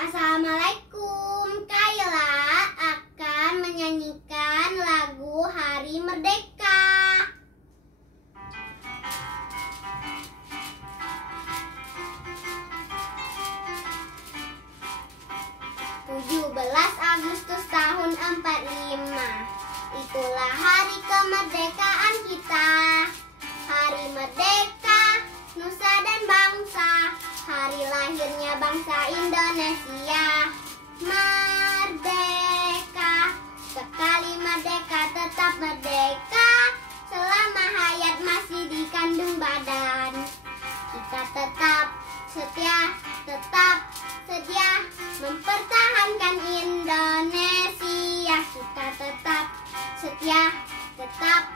Assalamualaikum, Kayla akan menyanyikan lagu Hari Merdeka. 17 Agustus tahun 45, itulah hari kemerdekaan kita. Hari merdeka, nusa dan bangsa, hari lahirnya bangsa Indonesia. Merdeka, sekali merdeka tetap merdeka, selama hayat masih dikandung badan. Kita tetap setia, tetap sedia mempertahankan Indonesia. Kita tetap setia, tetap